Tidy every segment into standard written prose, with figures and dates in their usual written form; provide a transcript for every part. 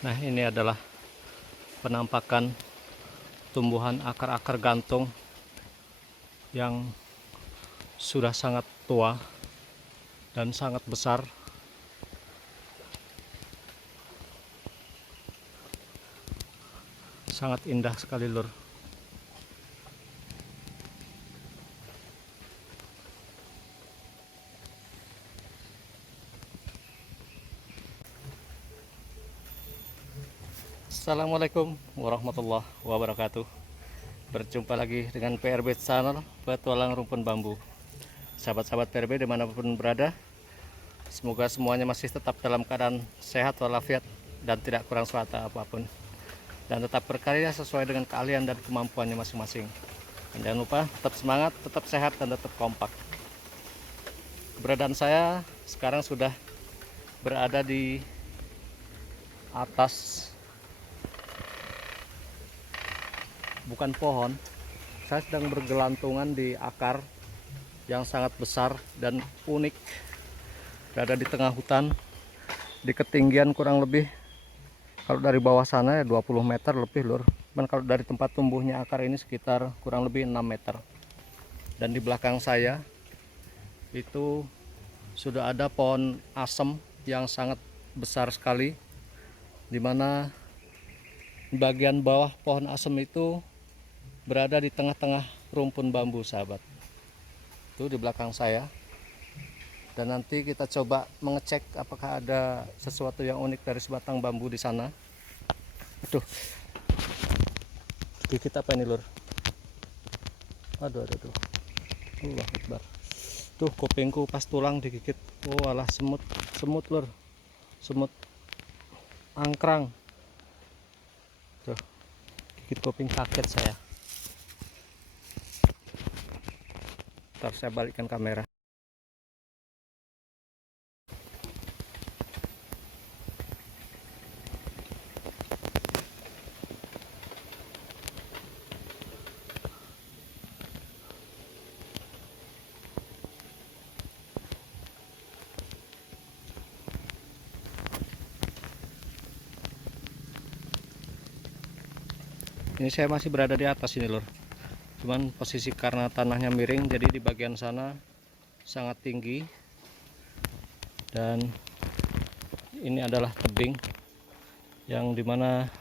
Nah, ini adalah penampakan tumbuhan akar-akar gantung yang sudah sangat tua dan sangat besar. Sangat indah sekali, Lur. Assalamualaikum warahmatullahi wabarakatuh. Berjumpa lagi dengan PRB Channel, Petualang Rumpun Bambu. Sahabat-sahabat PRB dimanapun berada, semoga semuanya masih tetap dalam keadaan sehat walafiat dan tidak kurang suatu apapun, dan tetap berkarya sesuai dengan keahlian dan kemampuannya masing-masing. Dan jangan lupa tetap semangat, tetap sehat, dan tetap kompak. Keberadaan saya sekarang sudah berada di atas, bukan pohon, saya sedang bergelantungan di akar yang sangat besar dan unik, berada di tengah hutan di ketinggian kurang lebih, kalau dari bawah sana ya 20 meter lebih, Lur. Dan kalau dari tempat tumbuhnya akar ini sekitar kurang lebih 6 meter. Dan di belakang saya itu sudah ada pohon asem yang sangat besar sekali, dimana bagian bawah pohon asem itu berada di tengah-tengah rumpun bambu, sahabat. Itu di belakang saya. Dan nanti kita coba mengecek apakah ada sesuatu yang unik dari sebatang bambu di sana. Aduh, gigit apa ini, Lur? Aduh. Allah Akbar. Tuh, kupingku pas tulang digigit. Oh alah, semut, Lur. Semut angkrang. Tuh, gigit kuping, kaget saya. Ntar saya balikkan kamera. Ini saya masih berada di atas ini, Lur. Cuman posisi karena tanahnya miring, jadi di bagian sana sangat tinggi. Dan ini adalah tebing yang dimana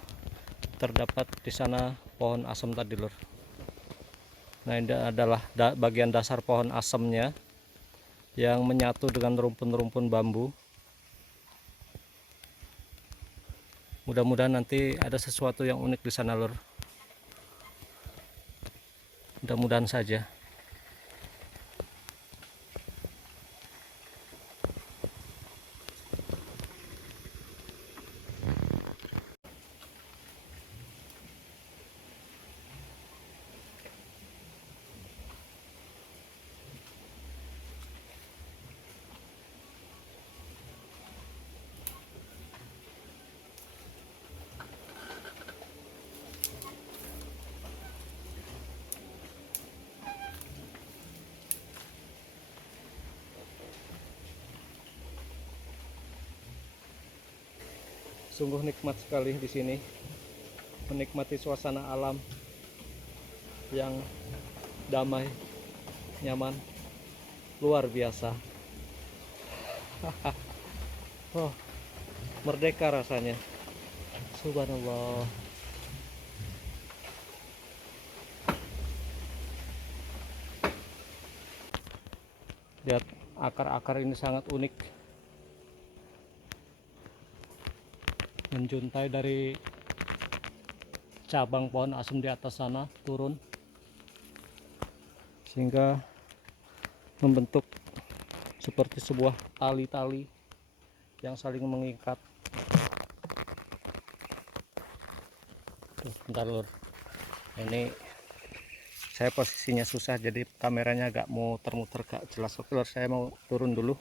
terdapat di sana pohon asem tadi, Lur. Nah, ini adalah bagian dasar pohon asemnya yang menyatu dengan rumpun-rumpun bambu. Mudah-mudahan nanti ada sesuatu yang unik di sana, Lur. Mudah-mudahan saja. Sungguh nikmat sekali di sini, menikmati suasana alam yang damai, nyaman, luar biasa. Oh, merdeka rasanya. Subhanallah. Lihat, akar-akar ini sangat unik, menjuntai dari cabang pohon asem di atas sana turun, sehingga membentuk seperti sebuah tali-tali yang saling mengikat. Tuh, bentar, Lur. Ini saya posisinya susah, jadi kameranya agak muter-muter, gak jelas. Oke, Lur, saya mau turun dulu.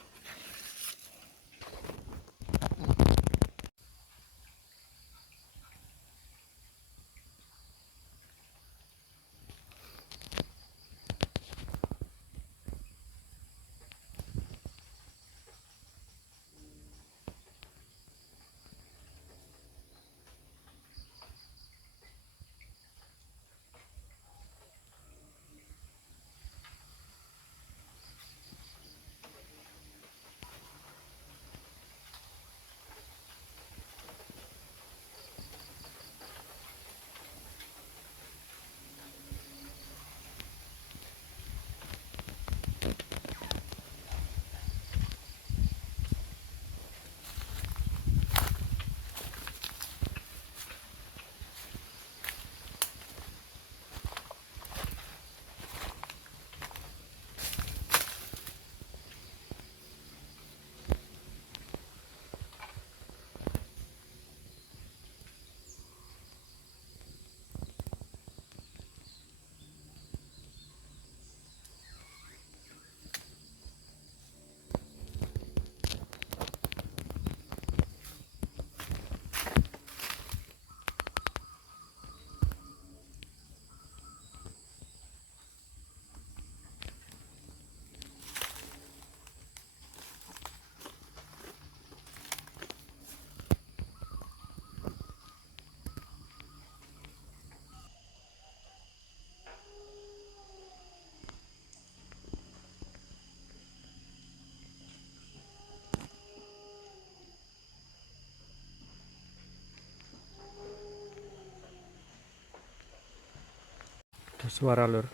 Suara lur.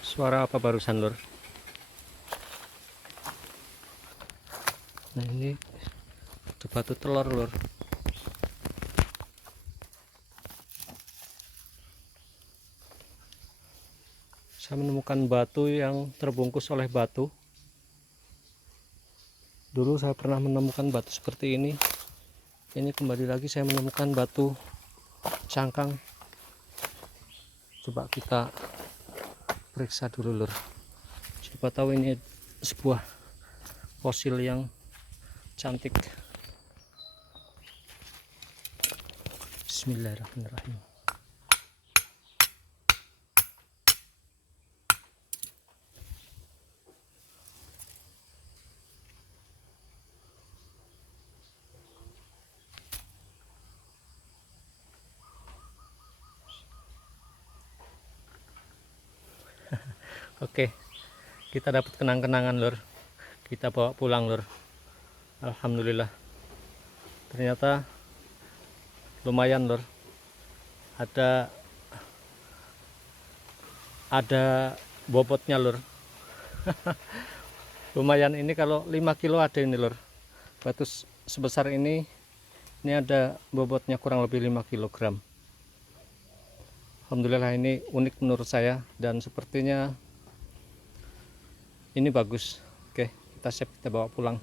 Suara apa barusan lur? Nah ini ada batu telur lur. Saya menemukan batu yang terbungkus oleh batu. Dulu saya pernah menemukan batu seperti ini. Ini kembali lagi saya menemukan batu cangkang. Coba kita periksa dulu lur. Siapa tahu ini sebuah fosil yang cantik. Bismillahirrahmanirrahim. Oke, kita dapat kenang-kenangan lur. Kita bawa pulang lur. Alhamdulillah. Ternyata lumayan lur. Ada bobotnya lur. Lumayan, ini kalau 5 kilo ada ini lur. Batu sebesar ini ada bobotnya kurang lebih 5 kg. Alhamdulillah, ini unik menurut saya dan sepertinya ini bagus. Oke, kita siap, kita bawa pulang.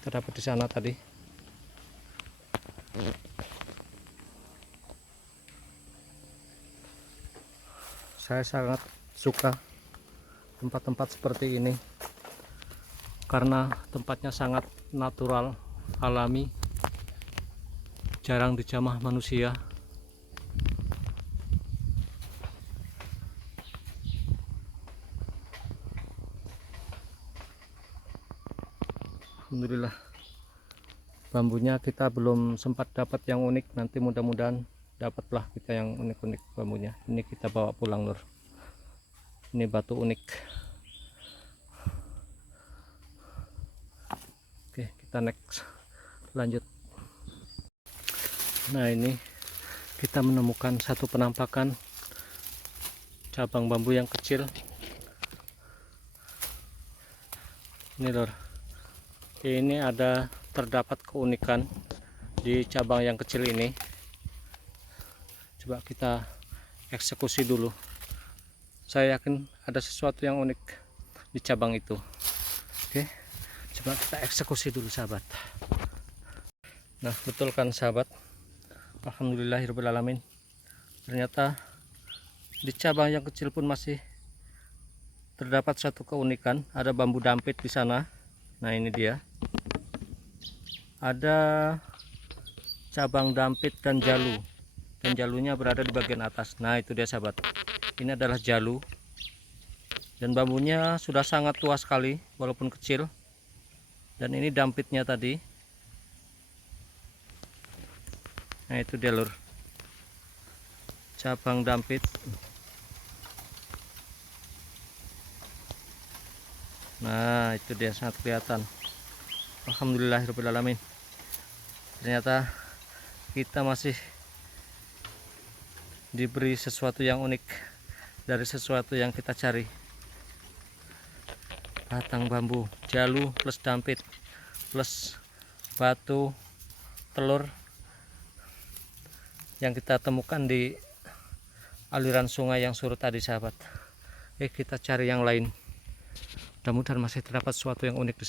Kita dapat di sana tadi. Saya sangat suka tempat-tempat seperti ini karena tempatnya sangat natural, alami, jarang dijamah manusia. Alhamdulillah, bambunya kita belum sempat dapat yang unik. Nanti mudah-mudahan dapatlah kita yang unik-unik bambunya. Ini kita bawa pulang lur. Ini batu unik. Oke, kita next, lanjut. Nah ini kita menemukan satu penampakan cabang bambu yang kecil. Ini lur, ini terdapat keunikan di cabang yang kecil ini. Coba kita eksekusi dulu. Saya yakin ada sesuatu yang unik di cabang itu. Oke, coba kita eksekusi dulu sahabat. Nah betul kan sahabat, alhamdulillahirobbilalamin. Ternyata di cabang yang kecil pun masih terdapat satu keunikan. Ada bambu dampit di sana. Nah ini dia, ada cabang dampit dan jalu, dan jalunya berada di bagian atas. Nah itu dia sahabat, ini adalah jalu dan bambunya sudah sangat tua sekali walaupun kecil. Dan ini dampitnya tadi. Nah itu dia lur, cabang dampit. Nah itu dia, sangat kelihatan. Alhamdulillahirobbilalamin. Ternyata kita masih diberi sesuatu yang unik dari sesuatu yang kita cari. Batang bambu, jalu plus dampit plus batu telur yang kita temukan di aliran sungai yang surut tadi sahabat. Kita cari yang lain. Mudah-mudahan masih terdapat sesuatu yang unik di sana.